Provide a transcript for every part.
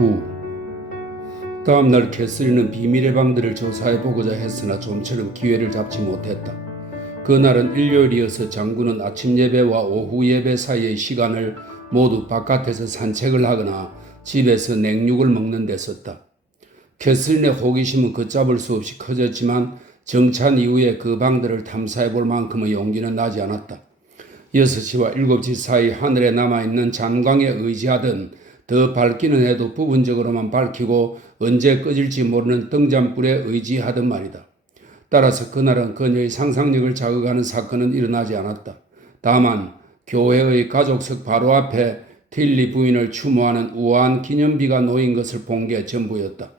9. 다음날 캐서린은 비밀의 방들을 조사해보고자 했으나 좀처럼 기회를 잡지 못했다. 그날은 일요일이어서 장군은 아침 예배와 오후 예배 사이의 시간을 모두 바깥에서 산책을 하거나 집에서 냉육을 먹는 데 썼다. 캐서린의 호기심은 걷잡을 수 없이 커졌지만 정찬 이후에 그 방들을 탐사해볼 만큼의 용기는 나지 않았다. 6시와 7시 사이 하늘에 남아있는 잔광에 의지하던 더 밝기는 해도 부분적으로만 밝히고 언제 꺼질지 모르는 등잔불에 의지하던 말이다. 따라서 그날은 그녀의 상상력을 자극하는 사건은 일어나지 않았다. 다만 교회의 가족석 바로 앞에 틸리 부인을 추모하는 우아한 기념비가 놓인 것을 본 게 전부였다.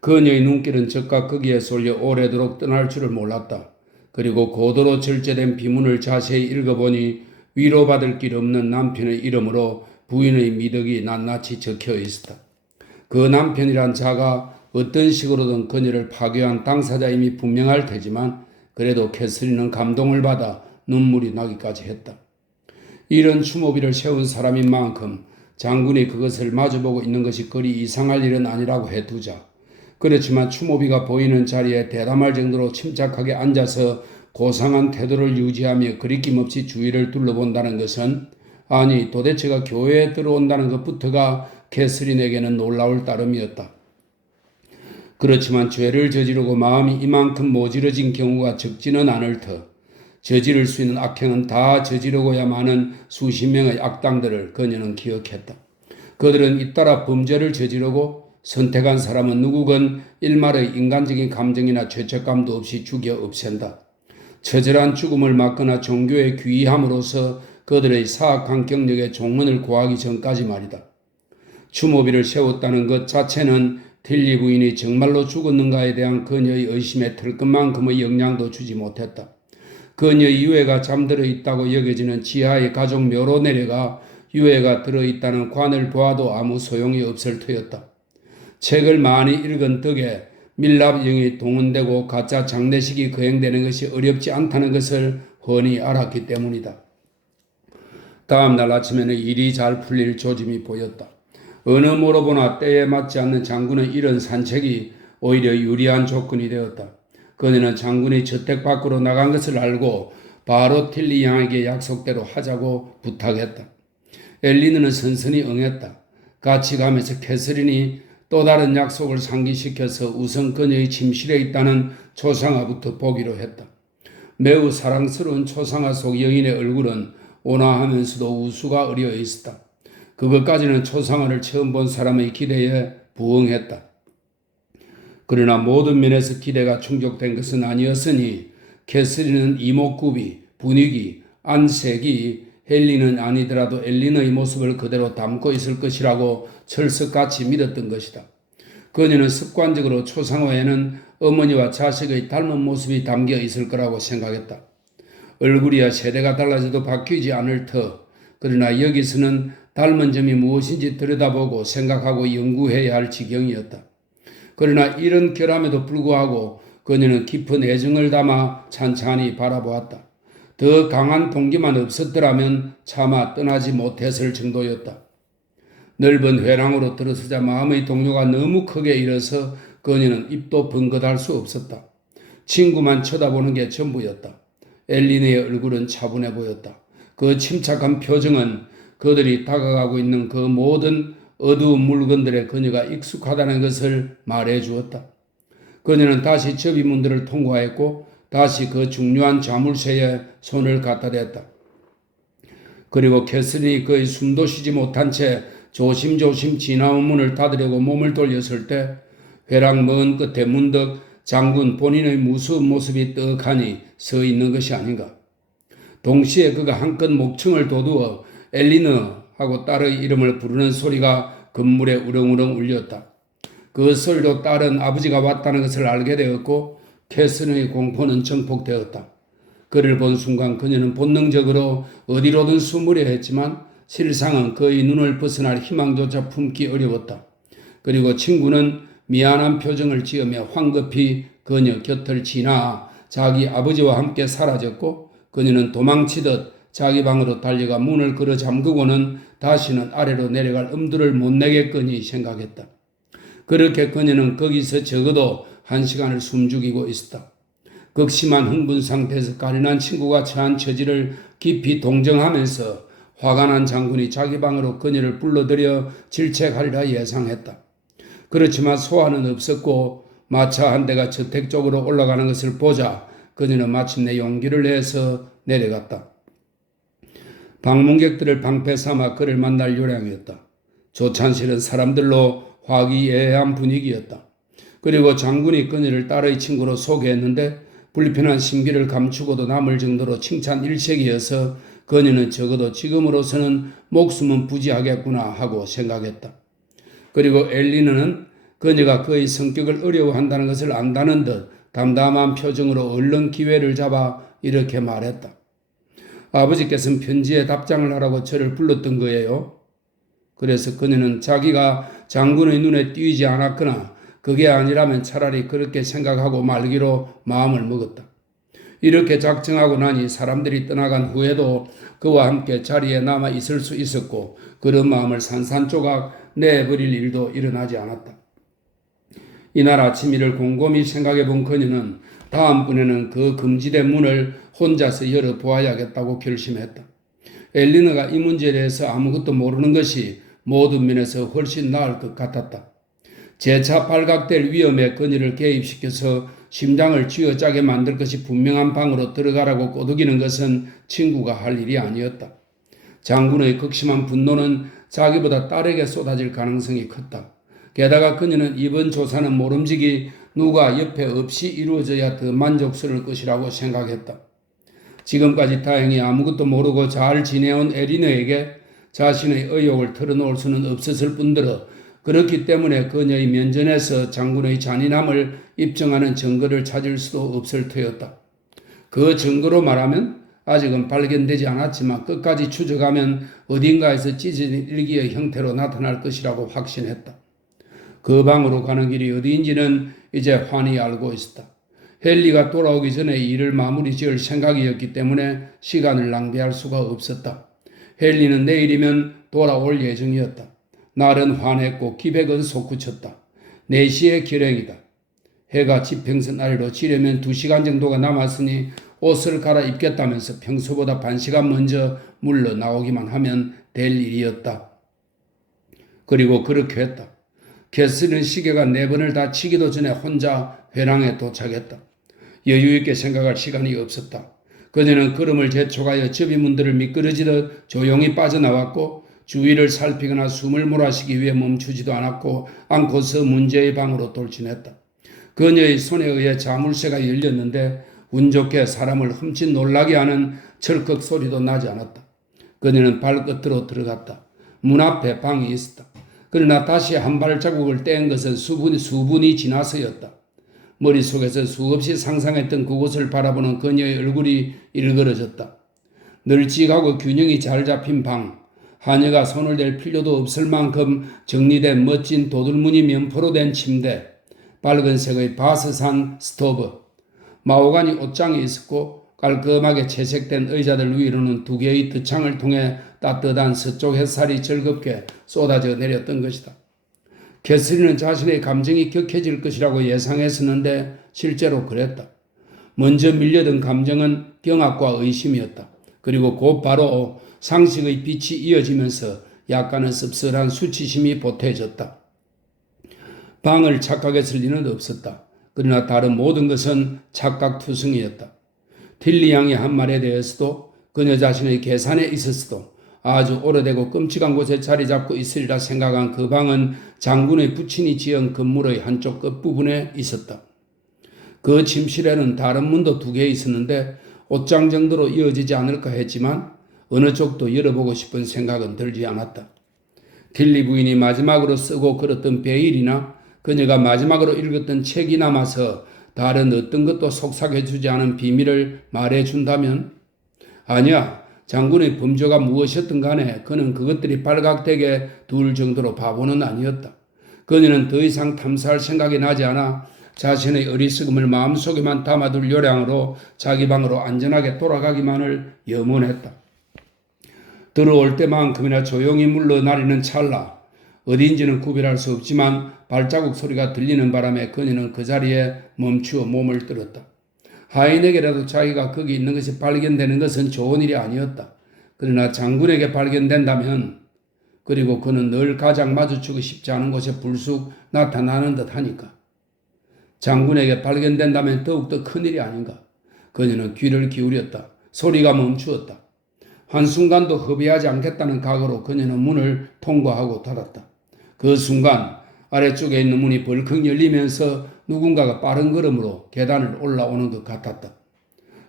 그녀의 눈길은 적각 거기에 쏠려 오래도록 떠날 줄을 몰랐다. 그리고 고도로 절제된 비문을 자세히 읽어보니 위로받을 길 없는 남편의 이름으로 부인의 미덕이 낱낱이 적혀 있었다. 그 남편이란 자가 어떤 식으로든 그녀를 파괴한 당사자임이 분명할 테지만 그래도 캐서린은 감동을 받아 눈물이 나기까지 했다. 이런 추모비를 세운 사람인 만큼 장군이 그것을 마주보고 있는 것이 그리 이상할 일은 아니라고 해두자. 그렇지만 추모비가 보이는 자리에 대담할 정도로 침착하게 앉아서 고상한 태도를 유지하며 거리낌 없이 주위를 둘러본다는 것은 아니 도대체가 교회에 들어온다는 것부터가 캐서린에게는 놀라울 따름이었다. 그렇지만 죄를 저지르고 마음이 이만큼 모질어진 경우가 적지는 않을 터 저지를 수 있는 악행은 다 저지르고야 마는 수십 명의 악당들을 그녀는 기억했다. 그들은 잇따라 범죄를 저지르고 선택한 사람은 누구건 일말의 인간적인 감정이나 죄책감도 없이 죽여 없앤다. 처절한 죽음을 맞거나 종교에 귀의함으로써 그들의 사악한 경력에 종언을 구하기 전까지 말이다. 추모비를 세웠다는 것 자체는 틸리 부인이 정말로 죽었는가에 대한 그녀의 의심에 털끝만큼의 영향도 주지 못했다. 그녀의 유해가 잠들어 있다고 여겨지는 지하의 가족 묘로 내려가 유해가 들어있다는 관을 보아도 아무 소용이 없을 터였다. 책을 많이 읽은 덕에 밀랍령이 동원되고 가짜 장례식이 거행되는 것이 어렵지 않다는 것을 훤히 알았기 때문이다. 다음 날 아침에는 일이 잘 풀릴 조짐이 보였다. 어느 모로 보나 때에 맞지 않는 장군의 이런 산책이 오히려 유리한 조건이 되었다. 그녀는 장군이 저택 밖으로 나간 것을 알고 바로 틸리 양에게 약속대로 하자고 부탁했다. 엘리느는 선선히 응했다. 같이 가면서 캐서린이 또 다른 약속을 상기시켜서 우선 그녀의 침실에 있다는 초상화부터 보기로 했다. 매우 사랑스러운 초상화 속 여인의 얼굴은 온화하면서도 우수가 어려 있었다. 그것까지는 초상화를 처음 본 사람의 기대에 부응했다. 그러나 모든 면에서 기대가 충족된 것은 아니었으니 캐서린은 이목구비, 분위기, 안색이 헬리는 아니더라도 엘린의 모습을 그대로 담고 있을 것이라고 철석같이 믿었던 것이다. 그녀는 습관적으로 초상화에는 어머니와 자식의 닮은 모습이 담겨 있을 거라고 생각했다. 얼굴이야 세대가 달라져도 바뀌지 않을 터. 그러나 여기서는 닮은 점이 무엇인지 들여다보고 생각하고 연구해야 할 지경이었다. 그러나 이런 결함에도 불구하고 그녀는 깊은 애정을 담아 찬찬히 바라보았다. 더 강한 동기만 없었더라면 차마 떠나지 못했을 정도였다. 넓은 회랑으로 들어서자 마음의 동요가 너무 크게 일어서 그녀는 입도 번긋할 수 없었다. 친구만 쳐다보는 게 전부였다. 엘리네의 얼굴은 차분해 보였다. 그 침착한 표정은 그들이 다가가고 있는 그 모든 어두운 물건들에 그녀가 익숙하다는 것을 말해 주었다. 그녀는 다시 접이문들을 통과했고 다시 그 중요한 자물쇠에 손을 갖다 댔다. 그리고 캐서린이 그의 숨도 쉬지 못한 채 조심조심 지나온 문을 닫으려고 몸을 돌렸을 때 회랑 먼 끝에 문득 장군 본인의 무서운 모습이 떡하니 서 있는 것이 아닌가. 동시에 그가 한껏 목청을 돋우어 엘리너 하고 딸의 이름을 부르는 소리가 건물에 우렁우렁 울렸다. 그 소리로 딸은 아버지가 왔다는 것을 알게 되었고 캐서린의 공포는 정폭되었다. 그를 본 순간 그녀는 본능적으로 어디로든 숨으려 했지만 실상은 그의 눈을 벗어날 희망조차 품기 어려웠다. 그리고 친구는 미안한 표정을 지으며 황급히 그녀 곁을 지나 자기 아버지와 함께 사라졌고 그녀는 도망치듯 자기 방으로 달려가 문을 걸어 잠그고는 다시는 아래로 내려갈 엄두를 못 내겠거니 생각했다. 그렇게 그녀는 거기서 적어도 1시간을 숨죽이고 있었다. 극심한 흥분 상태에서 가련한 친구가 처한 처지를 깊이 동정하면서 화가 난 장군이 자기 방으로 그녀를 불러들여 질책하리라 예상했다. 그렇지만 소화는 없었고 마차 한 대가 저택 쪽으로 올라가는 것을 보자 그녀는 마침내 용기를 내서 내려갔다. 방문객들을 방패 삼아 그를 만날 요량이었다. 조찬실은 사람들로 화기애애한 분위기였다. 그리고 장군이 그녀를 딸의 친구로 소개했는데 불편한 심기를 감추고도 남을 정도로 칭찬 일색이어서 그녀는 적어도 지금으로서는 목숨은 부지하겠구나 하고 생각했다. 그리고 엘리너는 그녀가 그의 성격을 어려워한다는 것을 안다는 듯 담담한 표정으로 얼른 기회를 잡아 이렇게 말했다. 아버지께서는 편지에 답장을 하라고 저를 불렀던 거예요. 그래서 그녀는 자기가 장군의 눈에 띄지 않았거나 그게 아니라면 차라리 그렇게 생각하고 말기로 마음을 먹었다. 이렇게 작정하고 나니 사람들이 떠나간 후에도 그와 함께 자리에 남아 있을 수 있었고 그런 마음을 산산조각 내버릴 일도 일어나지 않았다. 이날 아침 일을 곰곰이 생각해 본 그녀는 다음번에는 그 금지된 문을 혼자서 열어보아야겠다고 결심했다. 엘리너가 이 문제에 대해서 아무것도 모르는 것이 모든 면에서 훨씬 나을 것 같았다. 재차 발각될 위험에 그녀를 개입시켜서 심장을 쥐어짜게 만들 것이 분명한 방으로 들어가라고 꼬드기는 것은 친구가 할 일이 아니었다. 장군의 극심한 분노는 자기보다 딸에게 쏟아질 가능성이 컸다. 게다가 그녀는 이번 조사는 모름지기 누가 옆에 없이 이루어져야 더 만족스러울 것이라고 생각했다. 지금까지 다행히 아무것도 모르고 잘 지내온 에리너에게 자신의 의욕을 털어놓을 수는 없었을 뿐더러 그렇기 때문에 그녀의 면전에서 장군의 잔인함을 입증하는 증거를 찾을 수도 없을 터였다. 그 증거로 말하면 아직은 발견되지 않았지만 끝까지 추적하면 어딘가에서 찢어진 일기의 형태로 나타날 것이라고 확신했다. 그 방으로 가는 길이 어디인지는 이제 환히 알고 있었다. 헨리가 돌아오기 전에 일을 마무리 지을 생각이었기 때문에 시간을 낭비할 수가 없었다. 헨리는 내일이면 돌아올 예정이었다. 날은 환했고 기백은 솟구쳤다. 4시의 결행이다. 해가 지평선 아래로 지려면 2시간 정도가 남았으니 옷을 갈아입겠다면서 평소보다 반시간 먼저 물러나오기만 하면 될 일이었다. 그리고 그렇게 했다. 캐스는 시계가 4번을 다 치기도 전에 혼자 회랑에 도착했다. 여유있게 생각할 시간이 없었다. 그녀는 걸음을 재촉하여 접이문들을 미끄러지듯 조용히 빠져나왔고 주위를 살피거나 숨을 몰아쉬기 위해 멈추지도 않고서 문제의 방으로 돌진했다. 그녀의 손에 의해 자물쇠가 열렸는데 운 좋게 사람을 흠칫 놀라게 하는 철컥 소리도 나지 않았다. 그녀는 발끝으로 들어갔다. 문 앞에 방이 있었다. 그러나 다시 한 발자국을 뗀 것은 수분이 지나서였다. 머릿속에서 수없이 상상했던 그곳을 바라보는 그녀의 얼굴이 일그러졌다. 널찍하고 균형이 잘 잡힌 방, 하녀가 손을 댈 필요도 없을 만큼 정리된 멋진 도들무늬 면포로 된 침대, 밝은색의 바스산 스토브, 마호가니 옷장이 있었고 깔끔하게 채색된 의자들 위로는 2개의 드창을 통해 따뜻한 서쪽 햇살이 즐겁게 쏟아져 내렸던 것이다. 캐서린은 자신의 감정이 격해질 것이라고 예상했었는데 실제로 그랬다. 먼저 밀려든 감정은 경악과 의심이었다. 그리고 곧바로 상식의 빛이 이어지면서 약간은 씁쓸한 수치심이 보태졌다. 방을 착각했을 리는 없었다. 그러나 다른 모든 것은 착각투성이었다. 틸리 양이 한 말에 대해서도 그녀 자신의 계산에 있었어도 아주 오래되고 끔찍한 곳에 자리 잡고 있으리라 생각한 그 방은 장군의 부친이 지은 건물의 한쪽 끝부분에 있었다. 그 침실에는 다른 문도 2개 있었는데 옷장 정도로 이어지지 않을까 했지만 어느 쪽도 열어보고 싶은 생각은 들지 않았다. 틸리 부인이 마지막으로 쓰고 걸었던 베일이나 그녀가 마지막으로 읽었던 책이 남아서 다른 어떤 것도 속삭여주지 않은 비밀을 말해준다면? 아니야. 장군의 범죄가 무엇이었든 간에 그는 그것들이 발각되게 둘 정도로 바보는 아니었다. 그녀는 더 이상 탐사할 생각이 나지 않아 자신의 어리석음을 마음속에만 담아둘 요량으로 자기 방으로 안전하게 돌아가기만을 염원했다. 들어올 때만큼이나 조용히 물러나리는 찰나 어디인지는 구별할 수 없지만 발자국 소리가 들리는 바람에 그녀는 그 자리에 멈추어 몸을 떨었다. 하인에게라도 자기가 거기 있는 것이 발견되는 것은 좋은 일이 아니었다. 그러나 장군에게 발견된다면, 그리고 그는 늘 가장 마주치고 싶지 않은 곳에 불쑥 나타나는 듯 하니까 장군에게 발견된다면 더욱더 큰일이 아닌가. 그녀는 귀를 기울였다. 소리가 멈추었다. 한순간도 허비하지 않겠다는 각오로 그녀는 문을 통과하고 닫았다. 그 순간 아래쪽에 있는 문이 벌컥 열리면서 누군가가 빠른 걸음으로 계단을 올라오는 것 같았다.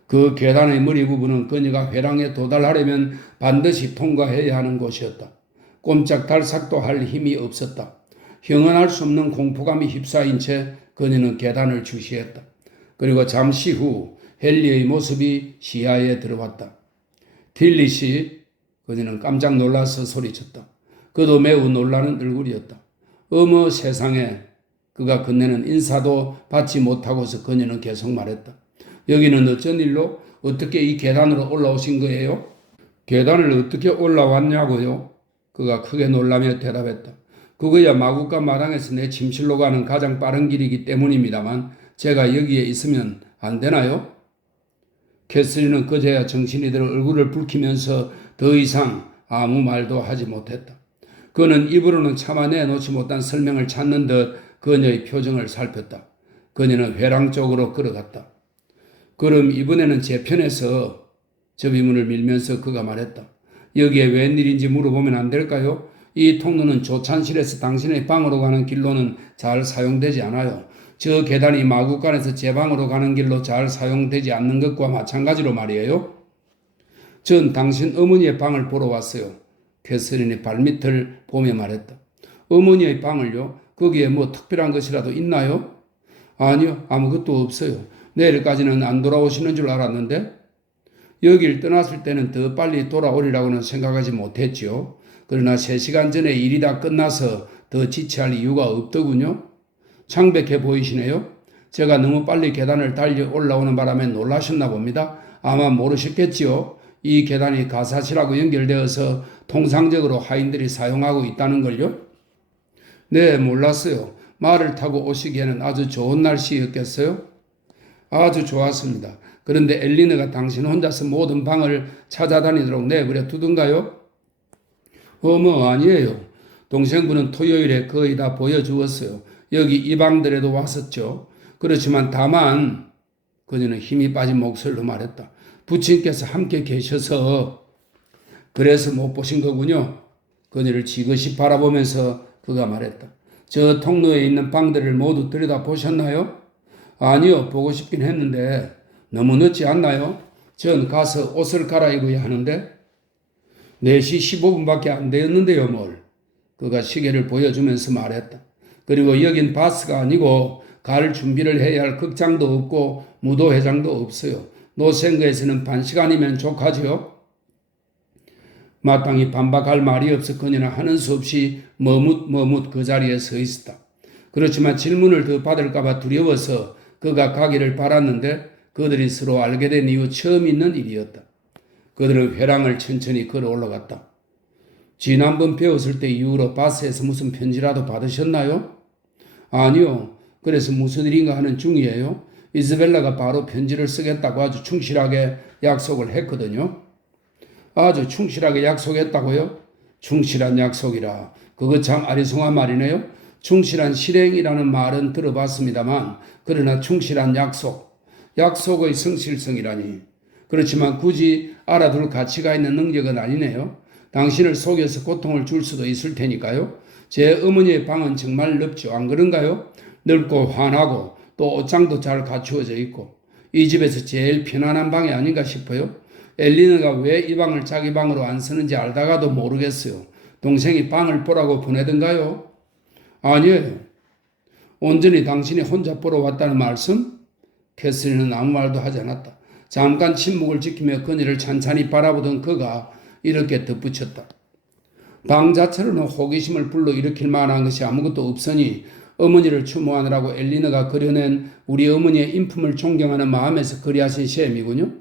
그 계단의 머리 부분은 그녀가 회랑에 도달하려면 반드시 통과해야 하는 곳이었다. 꼼짝달싹도 할 힘이 없었다. 형언할 수 없는 공포감이 휩싸인 채 그녀는 계단을 주시했다. 그리고 잠시 후 헨리의 모습이 시야에 들어왔다. 딜릿이, 그녀는 깜짝 놀라서 소리쳤다. 그도 매우 놀라는 얼굴이었다. 어머 세상에. 그가 건네는 인사도 받지 못하고서 그녀는 계속 말했다. 여기는 어쩐 일로? 어떻게 이 계단으로 올라오신 거예요? 계단을 어떻게 올라왔냐고요? 그가 크게 놀라며 대답했다. 그거야 마구간 마당에서 내 침실로 가는 가장 빠른 길이기 때문입니다만 제가 여기에 있으면 안 되나요? 캐서린은 그제야 정신이 들어 얼굴을 붉히면서 더 이상 아무 말도 하지 못했다. 그는 입으로는 차마 내놓지 못한 설명을 찾는 듯 그녀의 표정을 살폈다. 그녀는 회랑 쪽으로 걸어갔다. 그럼 이번에는 제 편에서 접이문을 밀면서 그가 말했다. 여기에 웬일인지 물어보면 안 될까요? 이 통로는 조찬실에서 당신의 방으로 가는 길로는 잘 사용되지 않아요. 저 계단이 마구간에서 제 방으로 가는 길로 잘 사용되지 않는 것과 마찬가지로 말이에요. 전 당신 어머니의 방을 보러 왔어요. 캐서린이 발밑을 보며 말했다. 어머니의 방을요? 거기에 뭐 특별한 것이라도 있나요? 아니요, 아무것도 없어요. 내일까지는 안 돌아오시는 줄 알았는데 여길 떠났을 때는 더 빨리 돌아오리라고는 생각하지 못했지요. 그러나 3시간 전에 일이 다 끝나서 더 지체할 이유가 없더군요. 창백해 보이시네요. 제가 너무 빨리 계단을 달려 올라오는 바람에 놀라셨나 봅니다. 아마 모르셨겠지요. 이 계단이 가사실하고 연결되어서 통상적으로 하인들이 사용하고 있다는 걸요. 네, 몰랐어요. 말을 타고 오시기에는 아주 좋은 날씨였겠어요? 아주 좋았습니다. 그런데 엘리너가 당신 혼자서 모든 방을 찾아다니도록 내버려 두던가요? 어머, 아니에요. 동생분은 토요일에 거의 다 보여주었어요. 여기 이 방들에도 왔었죠. 그렇지만 다만 그녀는 힘이 빠진 목소리로 말했다. 부친께서 함께 계셔서 그래서 못 보신 거군요. 그녀를 지그시 바라보면서 그가 말했다. 저 통로에 있는 방들을 모두 들여다보셨나요? 아니요, 보고 싶긴 했는데 너무 늦지 않나요? 전 가서 옷을 갈아입어야 하는데 4시 15분밖에 안 되었는데요, 뭘. 그가 시계를 보여주면서 말했다. 그리고 여긴 바스가 아니고 갈 준비를 해야 할 극장도 없고 무도회장도 없어요. 노생거에서는 반 시간이면 족하지요. 마땅히 반박할 말이 없어 그녀는 하는 수 없이 머뭇 그 자리에 서 있었다. 그렇지만 질문을 더 받을까봐 두려워서 그가 가기를 바랐는데 그들이 서로 알게 된 이후 처음 있는 일이었다. 그들은 회랑을 천천히 걸어 올라갔다. 지난번 배웠을 때 이후로 바스에서 무슨 편지라도 받으셨나요? 아니요. 그래서 무슨 일인가 하는 중이에요. 이즈벨라가 바로 편지를 쓰겠다고 아주 충실하게 약속을 했거든요. 아주 충실하게 약속했다고요? 충실한 약속이라. 그거 참 아리송한 말이네요. 충실한 실행이라는 말은 들어봤습니다만 그러나 충실한 약속의 성실성이라니. 그렇지만 굳이 알아둘 가치가 있는 능력은 아니네요. 당신을 속여서 고통을 줄 수도 있을 테니까요. 제 어머니의 방은 정말 넓죠. 안 그런가요? 넓고 환하고 또 옷장도 잘 갖추어져 있고 이 집에서 제일 편안한 방이 아닌가 싶어요. 엘리너가 왜 이 방을 자기 방으로 안 쓰는지 알다가도 모르겠어요. 동생이 방을 보라고 보내던가요? 아니에요. 온전히 당신이 혼자 보러 왔다는 말씀? 캐서린은 아무 말도 하지 않았다. 잠깐 침묵을 지키며 그녀를 찬찬히 바라보던 그가 이렇게 덧붙였다. 방 자체로는 호기심을 불러일으킬 만한 것이 아무것도 없으니 어머니를 추모하느라고 엘리너가 그려낸 우리 어머니의 인품을 존경하는 마음에서 그리하신 셈이군요.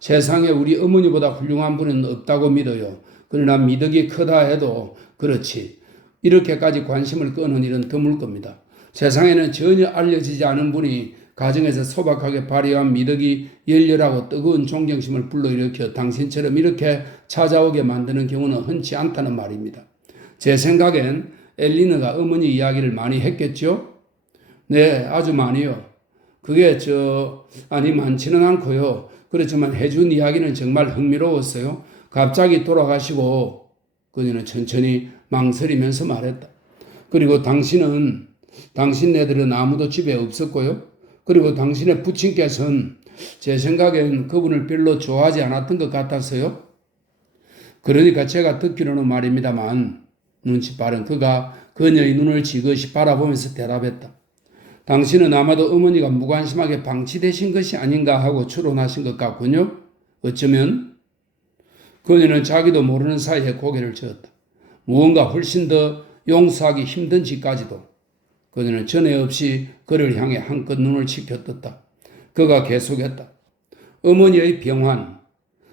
세상에 우리 어머니보다 훌륭한 분은 없다고 믿어요. 그러나 미덕이 크다 해도 그렇지 이렇게까지 관심을 끄는 일은 드물 겁니다. 세상에는 전혀 알려지지 않은 분이 가정에서 소박하게 발휘한 미덕이 열렬하고 뜨거운 존경심을 불러일으켜 당신처럼 이렇게 찾아오게 만드는 경우는 흔치 않다는 말입니다. 제 생각엔 엘리너가 어머니 이야기를 많이 했겠죠? 네, 아주 많이요. 그게 많지는 않고요. 그렇지만 해준 이야기는 정말 흥미로웠어요. 갑자기 돌아가시고 그녀는 천천히 망설이면서 말했다. 그리고 당신네들은 아무도 집에 없었고요. 그리고 당신의 부친께서는 제 생각엔 그분을 별로 좋아하지 않았던 것 같아서요. 그러니까 제가 듣기로는 말입니다만 눈치 빠른 그가 그녀의 눈을 지그시 바라보면서 대답했다. 당신은 아마도 어머니가 무관심하게 방치되신 것이 아닌가 하고 추론하신 것 같군요. 어쩌면 그녀는 자기도 모르는 사이에 고개를 저었다. 무언가 훨씬 더 용서하기 힘든 짓까지도 그녀는 전에 없이 그를 향해 한껏 눈을 치켜떴다. 그가 계속했다. 어머니의 병환,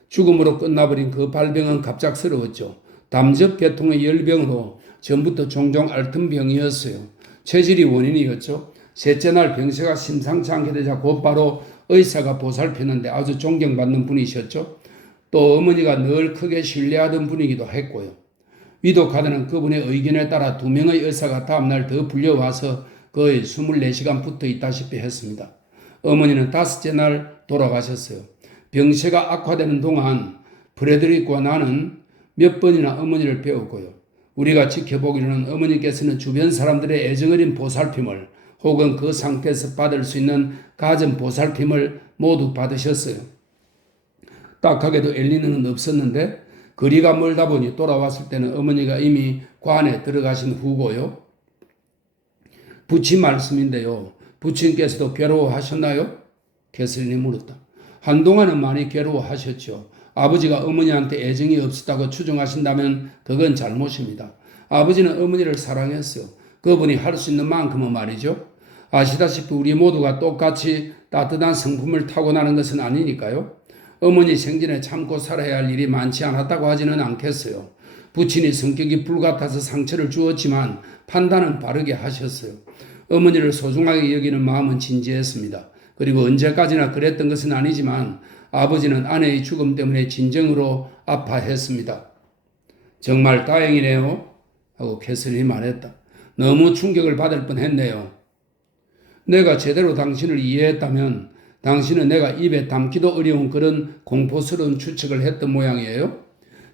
죽음으로 끝나버린 그 발병은 갑작스러웠죠. 담즙 계통의 열병으로 전부터 종종 앓던 병이었어요. 체질이 원인이었죠. 셋째 날 병세가 심상치 않게 되자 곧바로 의사가 보살폈는데 아주 존경받는 분이셨죠. 또 어머니가 늘 크게 신뢰하던 분이기도 했고요. 위독하다는 그분의 의견에 따라 2명의 의사가 다음날 더 불려와서 거의 24시간 붙어 있다시피 했습니다. 어머니는 5째 날 돌아가셨어요. 병세가 악화되는 동안 프레드릭과 나는 몇 번이나 어머니를 배웠고요. 우리가 지켜보기로는 어머니께서는 주변 사람들의 애정어린 보살핌을 혹은 그 상태에서 받을 수 있는 가전 보살핌을 모두 받으셨어요. 딱하게도 엘리는 없었는데 거리가 멀다 보니 돌아왔을 때는 어머니가 이미 관에 들어가신 후고요. 부친 말씀인데요. 부친께서도 괴로워하셨나요? 캐슬린이 물었다. 한동안은 많이 괴로워하셨죠. 아버지가 어머니한테 애정이 없었다고 추정하신다면 그건 잘못입니다. 아버지는 어머니를 사랑했어요. 그분이 할 수 있는 만큼은 말이죠. 아시다시피 우리 모두가 똑같이 따뜻한 성품을 타고나는 것은 아니니까요. 어머니 생전에 참고 살아야 할 일이 많지 않았다고 하지는 않겠어요. 부친이 성격이 불같아서 상처를 주었지만 판단은 바르게 하셨어요. 어머니를 소중하게 여기는 마음은 진지했습니다. 그리고 언제까지나 그랬던 것은 아니지만 아버지는 아내의 죽음 때문에 진정으로 아파했습니다. 정말 다행이네요. 하고 캐슬린이 말했다. 너무 충격을 받을 뻔했네요. 내가 제대로 당신을 이해했다면 당신은 내가 입에 담기도 어려운 그런 공포스러운 추측을 했던 모양이에요.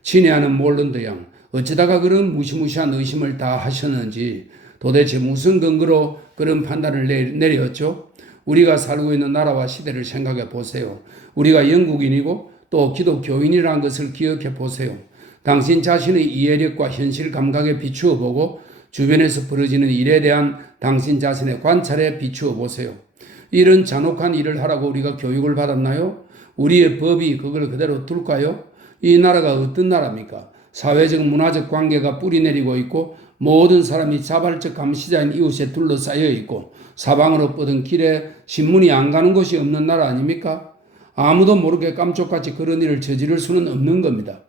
친애하는 몰런드 양, 어쩌다가 그런 무시무시한 의심을 다 하셨는지 도대체 무슨 근거로 그런 판단을 내렸죠? 우리가 살고 있는 나라와 시대를 생각해 보세요. 우리가 영국인이고 또 기독교인이라는 것을 기억해 보세요. 당신 자신의 이해력과 현실 감각에 비추어 보고 주변에서 벌어지는 일에 대한 당신 자신의 관찰에 비추어 보세요. 이런 잔혹한 일을 하라고 우리가 교육을 받았나요? 우리의 법이 그걸 그대로 둘까요? 이 나라가 어떤 나라입니까? 사회적 문화적 관계가 뿌리내리고 있고 모든 사람이 자발적 감시자인 이웃에 둘러싸여 있고 사방으로 뻗은 길에 신문이 안 가는 곳이 없는 나라 아닙니까? 아무도 모르게 깜짝같이 그런 일을 저지를 수는 없는 겁니다.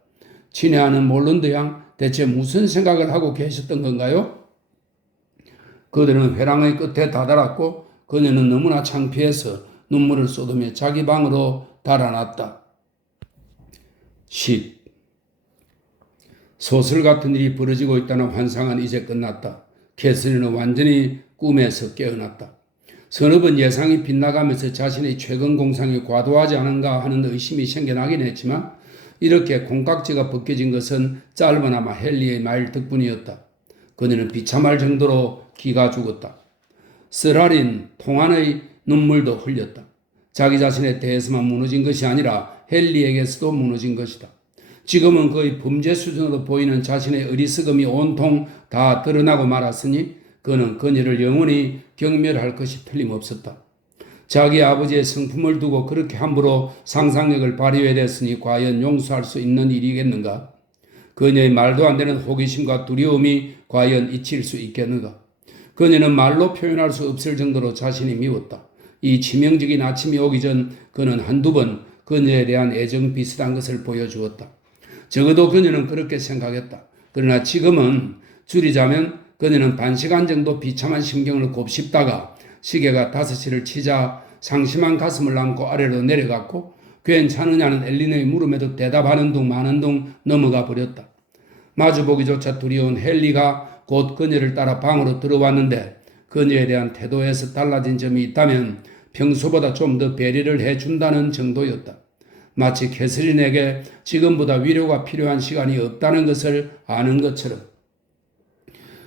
친애하는 몰런드 양 대체 무슨 생각을 하고 계셨던 건가요? 그들은 회랑의 끝에 다다랐고 그녀는 너무나 창피해서 눈물을 쏟으며 자기 방으로 달아났다. 10. 소설 같은 일이 벌어지고 있다는 환상은 이제 끝났다. 캐슬린은 완전히 꿈에서 깨어났다. 서너 번 예상이 빗나가면서 자신의 최근 공상이 과도하지 않은가 하는 의심이 생겨나긴 했지만 이렇게 콩깍지가 벗겨진 것은 짧으나마 헨리의 말 덕분이었다. 그녀는 비참할 정도로 기가 죽었다. 쓰라린 통한의 눈물도 흘렸다. 자기 자신에 대해서만 무너진 것이 아니라 헨리에게서도 무너진 것이다. 지금은 거의 범죄 수준으로 보이는 자신의 어리석음이 온통 다 드러나고 말았으니 그는 그녀를 영원히 경멸할 것이 틀림없었다. 자기 아버지의 성품을 두고 그렇게 함부로 상상력을 발휘해야 됐으니 과연 용서할 수 있는 일이겠는가? 그녀의 말도 안 되는 호기심과 두려움이 과연 잊힐 수 있겠는가? 그녀는 말로 표현할 수 없을 정도로 자신이 미웠다. 이 치명적인 아침이 오기 전 그는 한두 번 그녀에 대한 애정 비슷한 것을 보여주었다. 적어도 그녀는 그렇게 생각했다. 그러나 지금은 줄이자면 그녀는 반 시간 정도 비참한 심경을 곱씹다가 시계가 5시를 치자 상심한 가슴을 안고 아래로 내려갔고 괜찮으냐는 엘린의 물음에도 대답하는 둥 마는 둥 넘어가 버렸다. 마주보기조차 두려운 헨리가 곧 그녀를 따라 방으로 들어왔는데 그녀에 대한 태도에서 달라진 점이 있다면 평소보다 좀 더 배려를 해준다는 정도였다. 마치 캐서린에게 지금보다 위로가 필요한 시간이 없다는 것을 아는 것처럼.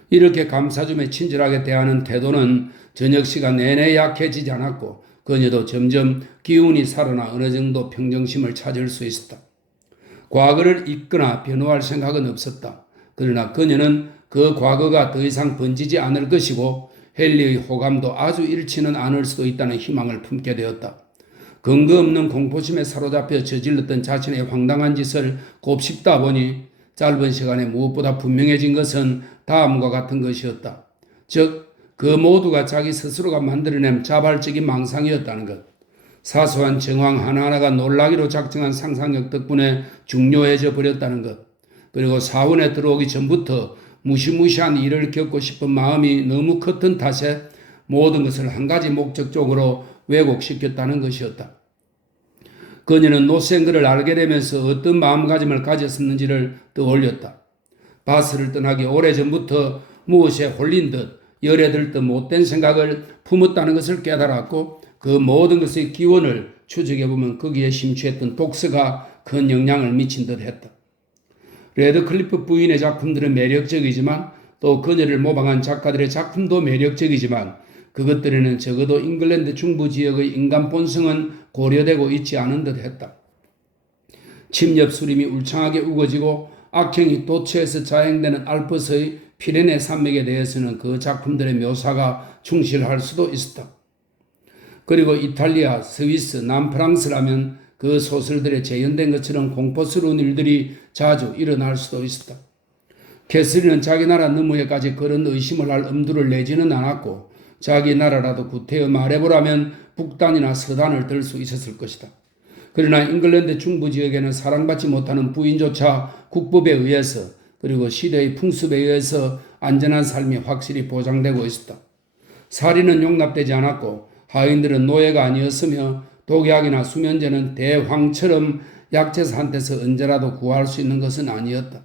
이렇게 감싸주며 친절하게 대하는 태도는 저녁 시간 내내 약해지지 않았고 그녀도 점점 기운이 살아나 어느 정도 평정심을 찾을 수 있었다. 과거를 잊거나 변호할 생각은 없었다. 그러나 그녀는 그 과거가 더 이상 번지지 않을 것이고 헨리의 호감도 아주 잃지는 않을 수도 있다는 희망을 품게 되었다. 근거 없는 공포심에 사로잡혀 저질렀던 자신의 황당한 짓을 곱씹다 보니 짧은 시간에 무엇보다 분명해진 것은 다음과 같은 것이었다. 즉, 그 모두가 자기 스스로가 만들어낸 자발적인 망상이었다는 것. 사소한 정황 하나하나가 놀라기로 작정한 상상력 덕분에 중요해져 버렸다는 것. 그리고 사원에 들어오기 전부터 무시무시한 일을 겪고 싶은 마음이 너무 컸던 탓에 모든 것을 한 가지 목적 쪽으로 왜곡시켰다는 것이었다. 그녀는 노생글을 알게 되면서 어떤 마음가짐을 가졌었는지를 떠올렸다. 바스를 떠나기 오래전부터 무엇에 홀린 듯 열에 들듯 못된 생각을 품었다는 것을 깨달았고 그 모든 것의 기원을 추적해보면 거기에 심취했던 독서가 큰 영향을 미친 듯 했다. 레드클리프 부인의 작품들은 매력적이지만 또 그녀를 모방한 작가들의 작품도 매력적이지만 그것들에는 적어도 잉글랜드 중부 지역의 인간 본성은 고려되고 있지 않은 듯 했다. 침엽 수림이 울창하게 우거지고 악행이 도처에서 자행되는 알프스의 피레네 산맥에 대해서는 그 작품들의 묘사가 충실할 수도 있었다. 그리고 이탈리아, 스위스, 남프랑스라면 그 소설들에 재현된 것처럼 공포스러운 일들이 자주 일어날 수도 있었다. 캐서린은 자기 나라 너머에까지 그런 의심을 할 엄두를 내지는 않았고 자기 나라라도 구태여 말해보라면 북단이나 서단을 들 수 있었을 것이다. 그러나 잉글랜드 중부 지역에는 사랑받지 못하는 부인조차 국법에 의해서 그리고 시대의 풍습에 의해서 안전한 삶이 확실히 보장되고 있었다. 살인은 용납되지 않았고 하인들은 노예가 아니었으며 독약이나 수면제는 대황처럼 약재사한테서 언제라도 구할 수 있는 것은 아니었다.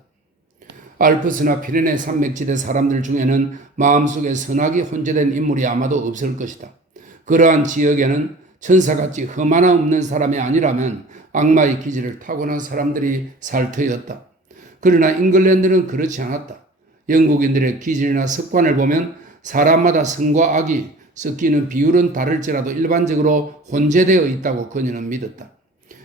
알프스나 피레네 산맥지대 사람들 중에는 마음속에 선악이 혼재된 인물이 아마도 없을 것이다. 그러한 지역에는 천사같이 흠 하나 없는 사람이 아니라면 악마의 기질을 타고난 사람들이 살 터였다. 그러나 잉글랜드는 그렇지 않았다. 영국인들의 기질이나 습관을 보면 사람마다 선과 악이 섞이는 비율은 다를지라도 일반적으로 혼재되어 있다고 그녀는 믿었다.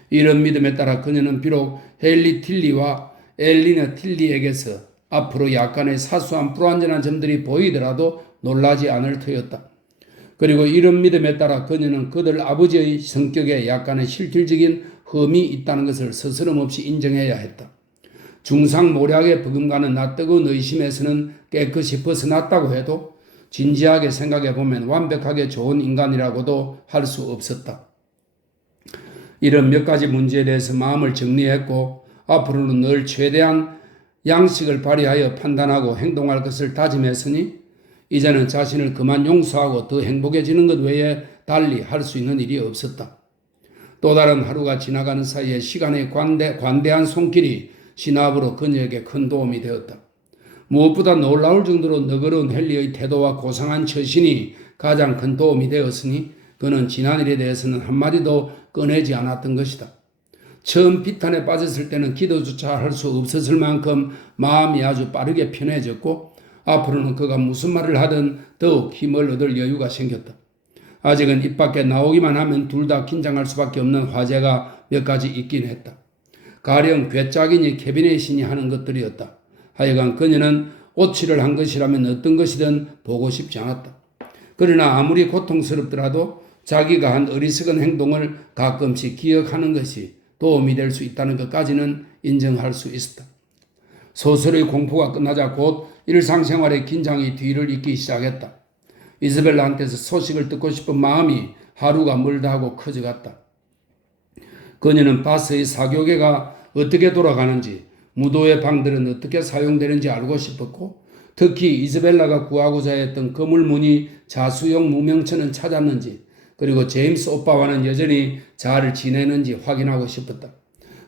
이런 믿음에 따라 그녀는 비록 헨리 틸리와 엘리너 틸리에게서 앞으로 약간의 사소한 불완전한 점들이 보이더라도 놀라지 않을 터였다. 그리고 이런 믿음에 따라 그녀는 그들 아버지의 성격에 약간의 실질적인 흠이 있다는 것을 스스럼없이 인정해야 했다. 중상모략에 버금가는 낯뜨거운 의심에서는 깨끗이 벗어났다고 해도 진지하게 생각해보면 완벽하게 좋은 인간이라고도 할 수 없었다. 이런 몇 가지 문제에 대해서 마음을 정리했고 앞으로는 늘 최대한 양식을 발휘하여 판단하고 행동할 것을 다짐했으니 이제는 자신을 그만 용서하고 더 행복해지는 것 외에 달리 할 수 있는 일이 없었다. 또 다른 하루가 지나가는 사이에 시간의 관대한 손길이 신압으로 그녀에게 큰 도움이 되었다. 무엇보다 놀라울 정도로 너그러운 헨리의 태도와 고상한 처신이 가장 큰 도움이 되었으니 그는 지난 일에 대해서는 한마디도 꺼내지 않았던 것이다. 처음 비탄에 빠졌을 때는 기도조차 할 수 없었을 만큼 마음이 아주 빠르게 편해졌고 앞으로는 그가 무슨 말을 하든 더욱 힘을 얻을 여유가 생겼다. 아직은 입 밖에 나오기만 하면 둘 다 긴장할 수밖에 없는 화제가 몇 가지 있긴 했다. 가령 괴짝이니 캐비넷이니 하는 것들이었다. 하여간 그녀는 오치를 한 것이라면 어떤 것이든 보고 싶지 않았다. 그러나 아무리 고통스럽더라도 자기가 한 어리석은 행동을 가끔씩 기억하는 것이 도움이 될 수 있다는 것까지는 인정할 수 있었다. 소설의 공포가 끝나자 곧 일상생활의 긴장이 뒤를 잇기 시작했다. 이즈벨라한테서 소식을 듣고 싶은 마음이 하루가 멀다 하고 커져갔다. 그녀는 바스의 사교계가 어떻게 돌아가는지, 무도의 방들은 어떻게 사용되는지 알고 싶었고 특히 이즈벨라가 구하고자 했던 거물무늬 자수용 무명천은 찾았는지 그리고 제임스 오빠와는 여전히 잘 지내는지 확인하고 싶었다.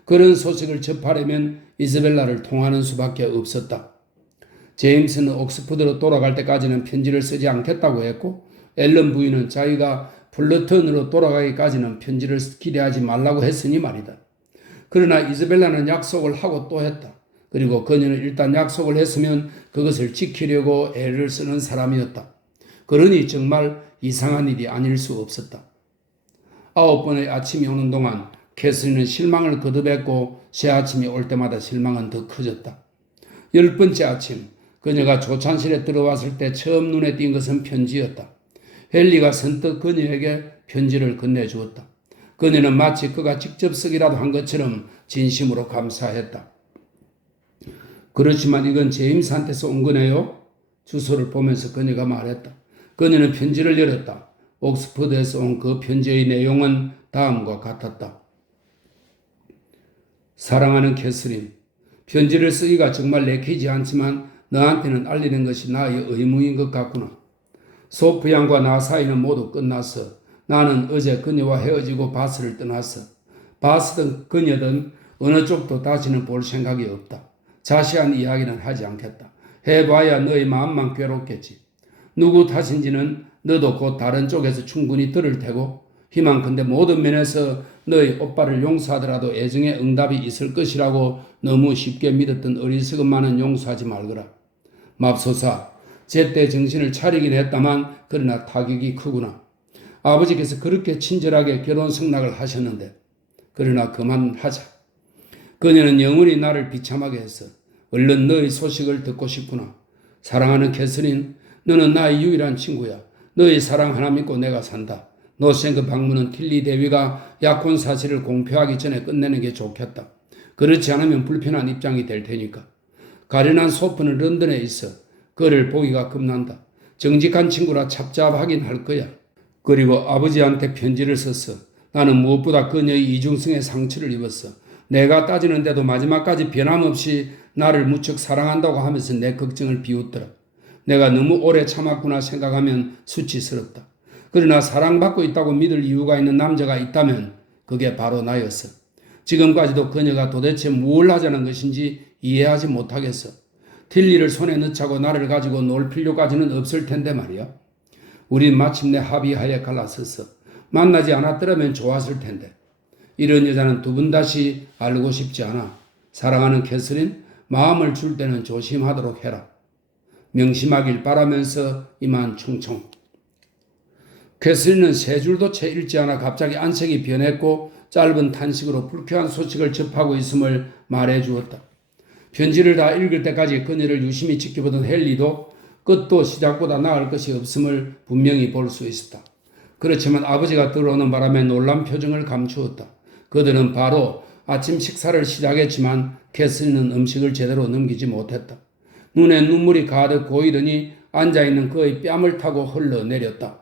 그런 소식을 접하려면 이즈벨라를 통하는 수밖에 없었다. 제임스는 옥스퍼드로 돌아갈 때까지는 편지를 쓰지 않겠다고 했고 앨런 부인은 자기가 플러턴으로 돌아가기까지는 편지를 기대하지 말라고 했으니 말이다. 그러나 이즈벨라는 약속을 하고 또 했다. 그리고 그녀는 일단 약속을 했으면 그것을 지키려고 애를 쓰는 사람이었다. 그러니 정말 이상한 일이 아닐 수 없었다. 9번의 아침이 오는 동안 캐서린은 실망을 거듭했고 새 아침이 올 때마다 실망은 더 커졌다. 10번째 아침, 그녀가 조찬실에 들어왔을 때 처음 눈에 띈 것은 편지였다. 헨리가 선뜻 그녀에게 편지를 건네주었다. 그녀는 마치 그가 직접 쓰기라도 한 것처럼 진심으로 감사했다. 그렇지만 이건 제임스한테서 온 거네요. 주소를 보면서 그녀가 말했다. 그녀는 편지를 열었다. 옥스퍼드에서 온 그 편지의 내용은 다음과 같았다. 사랑하는 캐서린, 편지를 쓰기가 정말 내키지 않지만 너한테는 알리는 것이 나의 의무인 것 같구나. 소프 양과 나 사이는 모두 끝났어. 나는 어제 그녀와 헤어지고 바스를 떠났어. 바스든 그녀든 어느 쪽도 다시는 볼 생각이 없다. 자세한 이야기는 하지 않겠다. 해봐야 너의 마음만 괴롭겠지. 누구 탓인지는 너도 곧 다른 쪽에서 충분히 들을 테고 희망컨대 모든 면에서 너의 오빠를 용서하더라도 애정의 응답이 있을 것이라고 너무 쉽게 믿었던 어리석음만은 용서하지 말거라. 맙소사, 제때 정신을 차리긴 했다만 그러나 타격이 크구나. 아버지께서 그렇게 친절하게 결혼 승낙을 하셨는데 그러나 그만하자. 그녀는 영원히 나를 비참하게 했어. 얼른 너의 소식을 듣고 싶구나. 사랑하는 캐서린, 너는 나의 유일한 친구야. 너의 사랑 하나 믿고 내가 산다. 노생그 방문은 틸리 대위가 약혼 사실을 공표하기 전에 끝내는 게 좋겠다. 그렇지 않으면 불편한 입장이 될 테니까. 가련한 소프는 런던에 있어. 그를 보기가 겁난다. 정직한 친구라 찹찹하긴 할 거야. 그리고 아버지한테 편지를 썼어. 나는 무엇보다 그녀의 이중성에 상처를 입었어. 내가 따지는데도 마지막까지 변함없이 나를 무척 사랑한다고 하면서 내 걱정을 비웃더라. 내가 너무 오래 참았구나 생각하면 수치스럽다. 그러나 사랑받고 있다고 믿을 이유가 있는 남자가 있다면 그게 바로 나였어. 지금까지도 그녀가 도대체 뭘 하자는 것인지 이해하지 못하겠어. 틸리를 손에 넣자고 나를 가지고 놀 필요까지는 없을 텐데 말이야. 우린 마침내 합의하에 갈라섰어. 만나지 않았더라면 좋았을 텐데. 이런 여자는 두 번 다시 알고 싶지 않아. 사랑하는 캐서린, 마음을 줄 때는 조심하도록 해라. 명심하길 바라면서 이만 충청. 캐서린은 세 줄도 채 읽지 않아 갑자기 안색이 변했고 짧은 탄식으로 불쾌한 소식을 접하고 있음을 말해 주었다. 편지를 다 읽을 때까지 그녀를 유심히 지켜보던 헨리도 끝도 시작보다 나을 것이 없음을 분명히 볼 수 있었다. 그렇지만 아버지가 들어오는 바람에 놀란 표정을 감추었다. 그들은 바로 아침 식사를 시작했지만 캐서린은 음식을 제대로 넘기지 못했다. 눈에 눈물이 가득 고이더니 앉아있는 그의 뺨을 타고 흘러내렸다.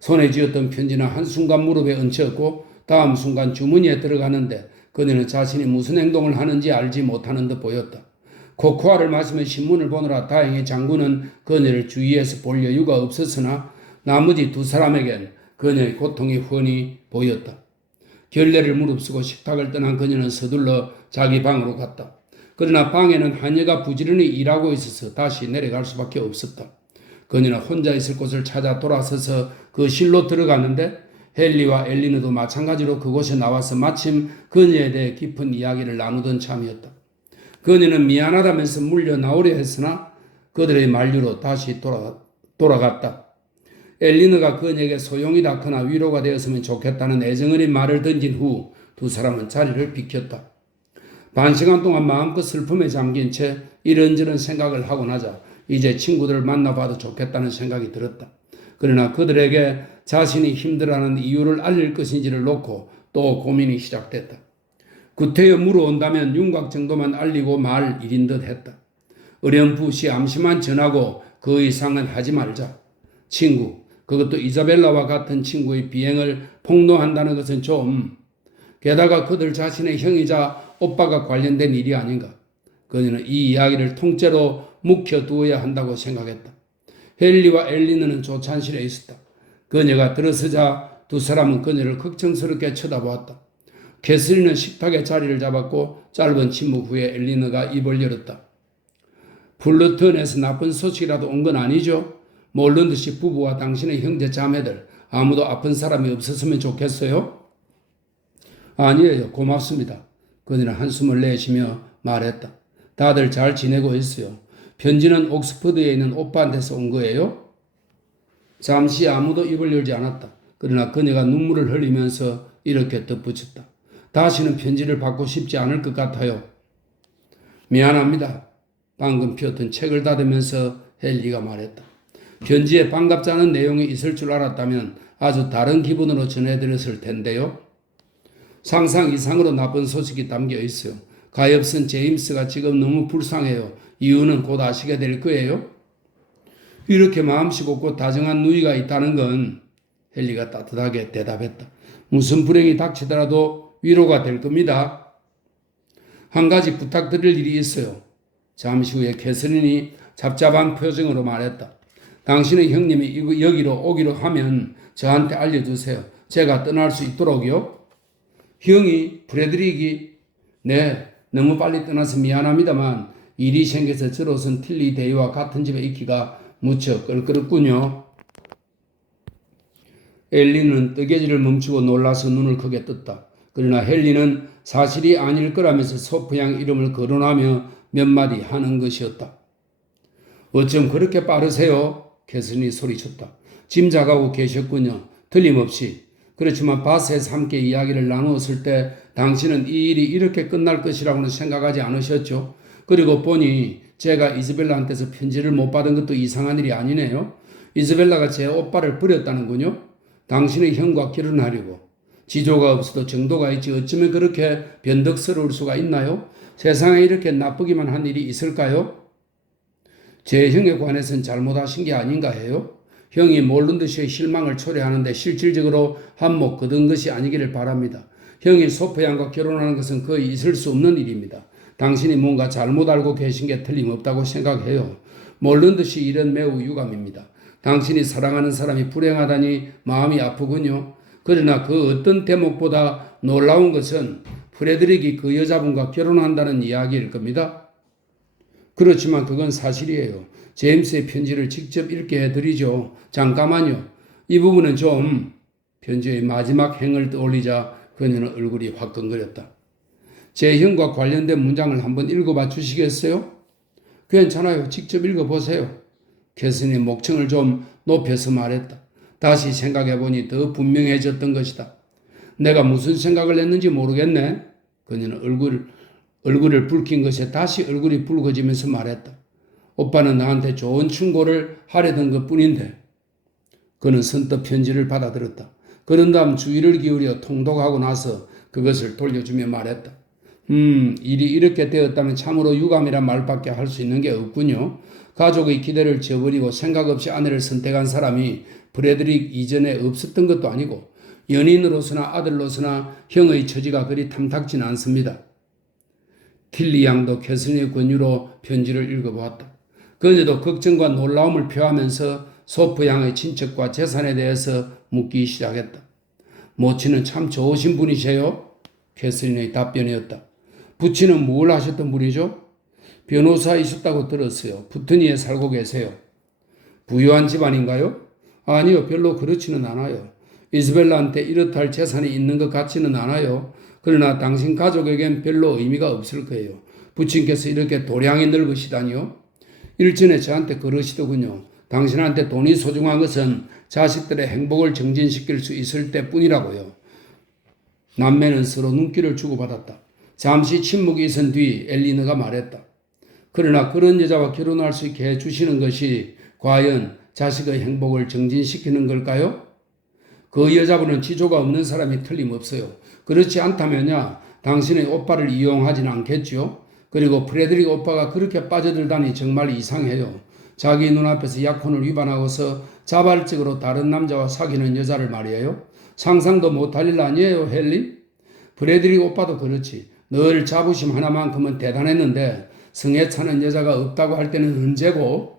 손에 쥐었던 편지는 한순간 무릎에 얹혔고 다음 순간 주머니에 들어가는데 그녀는 자신이 무슨 행동을 하는지 알지 못하는 듯 보였다. 코코아를 마시며 신문을 보느라 다행히 장군은 그녀를 주위에서 볼 여유가 없었으나 나머지 두 사람에겐 그녀의 고통이 훤히 보였다. 결례를 무릅쓰고 식탁을 떠난 그녀는 서둘러 자기 방으로 갔다. 그러나 방에는 하녀가 부지런히 일하고 있어서 다시 내려갈 수밖에 없었다. 그녀는 혼자 있을 곳을 찾아 돌아서서 그 실로 들어갔는데 헨리와 엘리너도 마찬가지로 그곳에 나와서 마침 그녀에 대해 깊은 이야기를 나누던 참이었다. 그녀는 미안하다면서 물려 나오려 했으나 그들의 만류로 다시 돌아갔다. 엘리너가 그녀에게 소용이 닿거나 위로가 되었으면 좋겠다는 애정어린 말을 던진 후 두 사람은 자리를 비켰다. 반 시간 동안 마음껏 슬픔에 잠긴 채 이런저런 생각을 하고 나자 이제 친구들을 만나봐도 좋겠다는 생각이 들었다. 그러나 그들에게 자신이 힘들어하는 이유를 알릴 것인지를 놓고 또 고민이 시작됐다. 구태여 물어온다면 윤곽 정도만 알리고 말 일인 듯 했다. 어렴풋이 암시만 전하고 그 이상은 하지 말자. 친구, 그것도 이자벨라와 같은 친구의 비행을 폭로한다는 것은 좀... 게다가 그들 자신의 형이자 오빠가 관련된 일이 아닌가. 그녀는 이 이야기를 통째로 묵혀두어야 한다고 생각했다. 헨리와 엘리너는 조찬실에 있었다. 그녀가 들어서자 두 사람은 그녀를 걱정스럽게 쳐다보았다. 캐슬리는 식탁에 자리를 잡았고 짧은 침묵 후에 엘리너가 입을 열었다. 플루턴에서 나쁜 소식이라도 온 건 아니죠? 모르는 듯이 부부와 당신의 형제 자매들 아무도 아픈 사람이 없었으면 좋겠어요? 아니에요. 고맙습니다. 그녀는 한숨을 내쉬며 말했다. 다들 잘 지내고 있어요. 편지는 옥스퍼드에 있는 오빠한테서 온 거예요? 잠시 아무도 입을 열지 않았다. 그러나 그녀가 눈물을 흘리면서 이렇게 덧붙였다. 다시는 편지를 받고 싶지 않을 것 같아요. 미안합니다. 방금 폈던 책을 닫으면서 헨리가 말했다. 편지에 반갑지 않은 내용이 있을 줄 알았다면 아주 다른 기분으로 전해드렸을 텐데요. 상상 이상으로 나쁜 소식이 담겨 있어요. 가엾은 제임스가 지금 너무 불쌍해요. 이유는 곧 아시게 될 거예요. 이렇게 마음씨 곱고 다정한 누이가 있다는 건 헨리가 따뜻하게 대답했다. 무슨 불행이 닥치더라도 위로가 될 겁니다. 한 가지 부탁드릴 일이 있어요. 잠시 후에 캐서린이 잡잡한 표정으로 말했다. 당신의 형님이 여기로 오기로 하면 저한테 알려주세요. 제가 떠날 수 있도록요. 형이 프레드릭이 네 너무 빨리 떠나서 미안합니다만 일이 생겨서 저로선 틸리 대위와 같은 집에 있기가 무척 껄끄럽군요. 엘리는 뜨개질을 멈추고 놀라서 눈을 크게 떴다. 그러나 헨리는 사실이 아닐 거라면서 소프양 이름을 거론하며 몇 마디 하는 것이었다. 어쩜 그렇게 빠르세요? 캐슨이 소리쳤다. 짐작하고 계셨군요. 틀림없이. 그렇지만 밭에서 함께 이야기를 나누었을 때 당신은 이 일이 이렇게 끝날 것이라고는 생각하지 않으셨죠? 그리고 보니 제가 이즈벨라한테서 편지를 못 받은 것도 이상한 일이 아니네요. 이즈벨라가 제 오빠를 버렸다는군요. 당신의 형과 결혼하려고. 지조가 없어도 정도가 있지 어쩌면 그렇게 변덕스러울 수가 있나요? 세상에 이렇게 나쁘기만 한 일이 있을까요? 제 형에 관해서는 잘못하신 게 아닌가 해요. 형이 모른 듯이 실망을 초래하는데 실질적으로 한몫 거둔 것이 아니기를 바랍니다. 형이 소프양과 결혼하는 것은 거의 있을 수 없는 일입니다. 당신이 뭔가 잘못 알고 계신 게 틀림없다고 생각해요. 모른 듯이 일은 매우 유감입니다. 당신이 사랑하는 사람이 불행하다니 마음이 아프군요. 그러나 그 어떤 대목보다 놀라운 것은 프레드릭이 그 여자분과 결혼한다는 이야기일 겁니다. 그렇지만 그건 사실이에요. 제임스의 편지를 직접 읽게 해드리죠. 잠깐만요. 이 부분은 좀 편지의 마지막 행을 떠올리자 그녀는 얼굴이 화끈거렸다. 제 형과 관련된 문장을 한번 읽어봐 주시겠어요? 괜찮아요. 직접 읽어보세요. 캐슨이 목청을 좀 높여서 말했다. 다시 생각해보니 더 분명해졌던 것이다. 내가 무슨 생각을 했는지 모르겠네. 그녀는 얼굴을 붉힌 것에 다시 얼굴이 붉어지면서 말했다. 오빠는 나한테 좋은 충고를 하려던 것뿐인데. 그는 선뜻 편지를 받아들었다. 그런 다음 주의를 기울여 통독하고 나서 그것을 돌려주며 말했다. 일이 이렇게 되었다면 참으로 유감이란 말밖에 할 수 있는 게 없군요. 가족의 기대를 저버리고 생각 없이 아내를 선택한 사람이 프레드릭 이전에 없었던 것도 아니고 연인으로서나 아들로서나 형의 처지가 그리 탐탁진 않습니다. 틸리 양도 캐슨의 권유로 편지를 읽어보았다. 그녀도 걱정과 놀라움을 표하면서 소프 양의 친척과 재산에 대해서 묻기 시작했다. 모친은 참 좋으신 분이세요? 캐슨의 답변이었다. 부친은 뭘 하셨던 분이죠? 변호사이셨다고 들었어요. 부트니에 살고 계세요. 부유한 집안인가요? 아니요, 별로 그렇지는 않아요. 이즈벨라한테 이렇다 할 재산이 있는 것 같지는 않아요. 그러나 당신 가족에겐 별로 의미가 없을 거예요. 부친께서 이렇게 도량이 넓으시다니요? 일전에 저한테 그러시더군요. 당신한테 돈이 소중한 것은 자식들의 행복을 정진시킬 수 있을 때뿐이라고요. 남매는 서로 눈길을 주고받았다. 잠시 침묵이 있은 뒤 엘리너가 말했다. 그러나 그런 여자와 결혼할 수 있게 해주시는 것이 과연 자식의 행복을 정진시키는 걸까요? 그 여자분은 지조가 없는 사람이 틀림없어요. 그렇지 않다면야 당신의 오빠를 이용하진 않겠죠. 그리고 프레드릭 오빠가 그렇게 빠져들다니 정말 이상해요. 자기 눈앞에서 약혼을 위반하고서 자발적으로 다른 남자와 사귀는 여자를 말이에요. 상상도 못할 일 아니에요, 헨리? 프레드릭 오빠도 그렇지. 늘 자부심 하나만큼은 대단했는데 성에 차는 여자가 없다고 할 때는 언제고?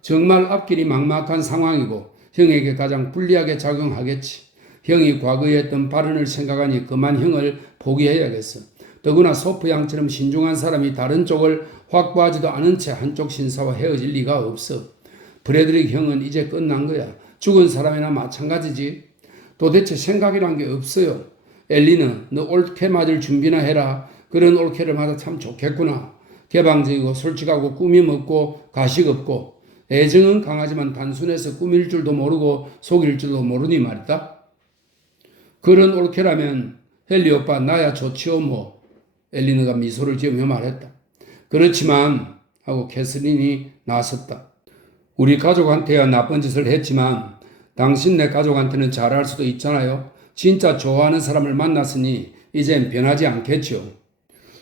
정말 앞길이 막막한 상황이고 형에게 가장 불리하게 작용하겠지. 형이 과거에 했던 발언을 생각하니 그만 형을 포기해야겠어. 더구나 소프 양처럼 신중한 사람이 다른 쪽을 확보하지도 않은 채 한쪽 신사와 헤어질 리가 없어. 프레드릭 형은 이제 끝난 거야. 죽은 사람이나 마찬가지지. 도대체 생각이란 게 없어요. 엘리는 너 올케 맞을 준비나 해라. 그런 올케를 맞아 참 좋겠구나. 개방적이고 솔직하고 꾸밈 없고 가식 없고 애정은 강하지만 단순해서 꾸밀 줄도 모르고 속일 줄도 모르니 말이다. 그런 올케라면 헨리 오빠 나야 좋지요 뭐. 엘리너가 미소를 지으며 말했다. 그렇지만 하고 캐서린이 나섰다. 우리 가족한테야 나쁜 짓을 했지만 당신네 가족한테는 잘할 수도 있잖아요. 진짜 좋아하는 사람을 만났으니 이젠 변하지 않겠죠.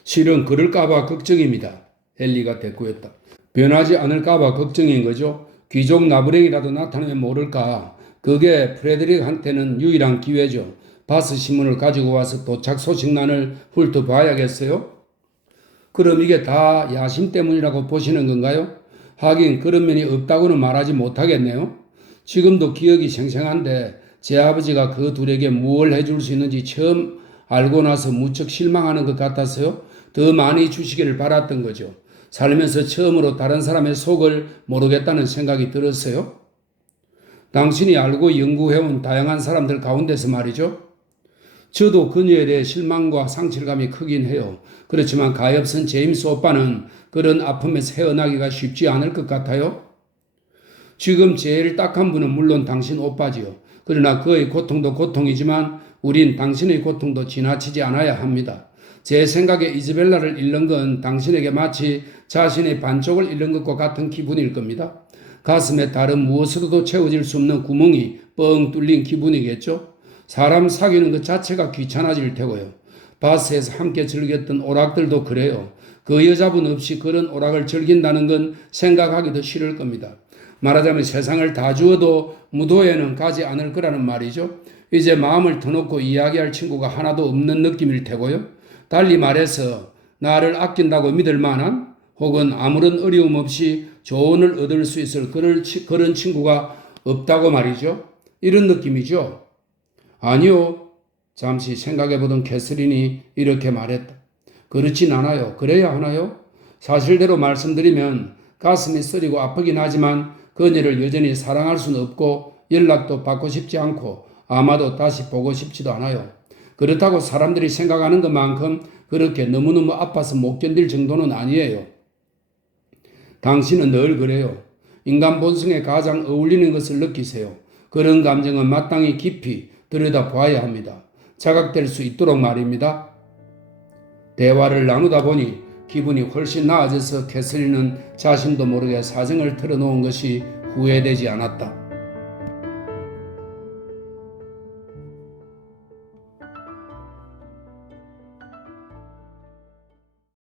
실은 그럴까봐 걱정입니다. 헨리가 대꾸했다. 변하지 않을까봐 걱정인 거죠. 귀족 나부랭이라도 나타나면 모를까. 그게 프레드릭한테는 유일한 기회죠. 바스 신문을 가지고 와서 도착 소식란을 훑어봐야겠어요? 그럼 이게 다 야심 때문이라고 보시는 건가요? 하긴 그런 면이 없다고는 말하지 못하겠네요. 지금도 기억이 생생한데 제 아버지가 그 둘에게 무엇을 해줄 수 있는지 처음 알고 나서 무척 실망하는 것 같아서요. 더 많이 주시기를 바랐던 거죠. 살면서 처음으로 다른 사람의 속을 모르겠다는 생각이 들었어요. 당신이 알고 연구해온 다양한 사람들 가운데서 말이죠. 저도 그녀에 대해 실망과 상실감이 크긴 해요. 그렇지만 가엾은 제임스 오빠는 그런 아픔에서 헤어나기가 쉽지 않을 것 같아요. 지금 제일 딱한 분은 물론 당신 오빠지요. 그러나 그의 고통도 고통이지만 우린 당신의 고통도 지나치지 않아야 합니다. 제 생각에 이즈벨라를 잃는 건 당신에게 마치 자신의 반쪽을 잃는 것과 같은 기분일 겁니다. 가슴에 다른 무엇으로도 채워질 수 없는 구멍이 뻥 뚫린 기분이겠죠. 사람 사귀는 것 자체가 귀찮아질 테고요. 바스에서 함께 즐겼던 오락들도 그래요. 그 여자분 없이 그런 오락을 즐긴다는 건 생각하기도 싫을 겁니다. 말하자면 세상을 다 주어도 무도회는 가지 않을 거라는 말이죠. 이제 마음을 터놓고 이야기할 친구가 하나도 없는 느낌일 테고요. 달리 말해서 나를 아낀다고 믿을 만한 혹은 아무런 어려움 없이 조언을 얻을 수 있을 그런 친구가 없다고 말이죠. 이런 느낌이죠. 아니요. 잠시 생각해보던 캐서린이 이렇게 말했다. 그렇진 않아요. 그래야 하나요? 사실대로 말씀드리면 가슴이 쓰리고 아프긴 하지만 그녀를 여전히 사랑할 수는 없고 연락도 받고 싶지 않고 아마도 다시 보고 싶지도 않아요. 그렇다고 사람들이 생각하는 것만큼 그렇게 너무너무 아파서 못 견딜 정도는 아니에요. 당신은 늘 그래요. 인간 본성에 가장 어울리는 것을 느끼세요. 그런 감정은 마땅히 깊이 들여다봐야 합니다. 자각될 수 있도록 말입니다. 대화를 나누다 보니 기분이 훨씬 나아져서 캐서린은 자신도 모르게 사정을 털어놓은 것이 후회되지 않았다.